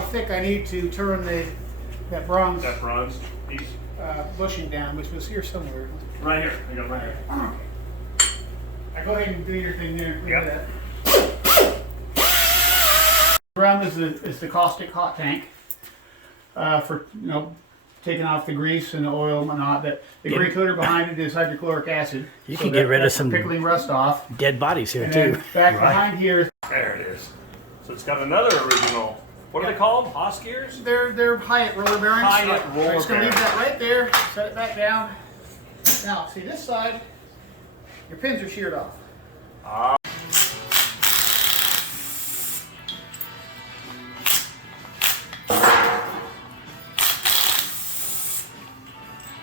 how thick I need to turn that bronze That bronze piece. bushing down, which was here somewhere. Right here. I got it right here. I go ahead and do your thing there. Yep. Around is the caustic hot tank for taking off the grease and the oil and whatnot. That the gray cooler behind it is hydrochloric acid. You can get rid of some pickling rust off. dead bodies here And too. then back behind here, There it is. So it's got another original. What are they called? Haas gears? they're Hyatt roller bearings. Hyatt roller I'm just gonna leave bearings. that right there. Set it back down. Now, see this side, your pins are sheared off.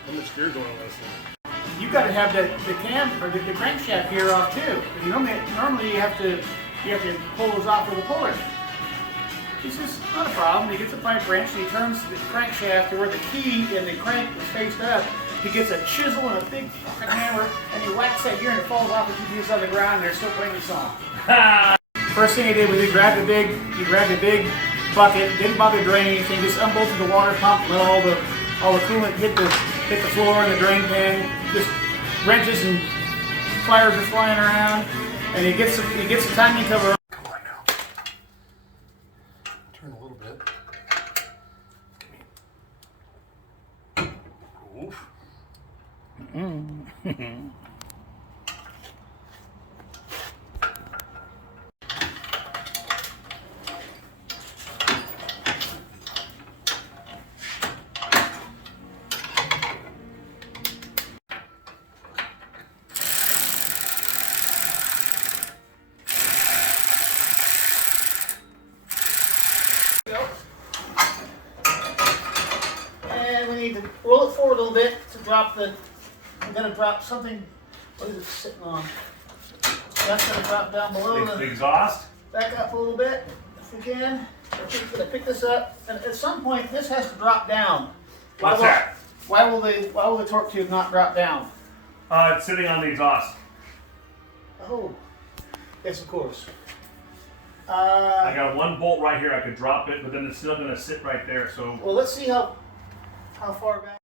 How much gears on this thing? You got to have the cam or the crankshaft here off too. Normally you have to pull those off with a puller. This is not a problem. He gets a pipe wrench and he turns the crankshaft to where the key and the crank is faced up. He gets a chisel and a big fucking hammer and he whacks that gear and it falls off a few pieces on the ground and they're still playing the song. First thing he did was he grabbed a big bucket, didn't bother draining anything, just unbolted the water pump, let all the coolant hit the floor and the drain pan, just wrenches and pliers are flying around, and he gets the timing cover. Come on now. Turn a little bit. Oof. And we need to roll it forward a little bit to drop I'm going to drop something. What is it sitting on? That's going to drop down below. The exhaust? Back up a little bit if we can. We're going to pick this up, and at some point this has to drop down. What's that? Why will the torque tube not drop down? It's sitting on the exhaust. Oh, yes, of course. I got one bolt right here. I could drop it, but then it's still going to sit right there. So Well, let's see how far back.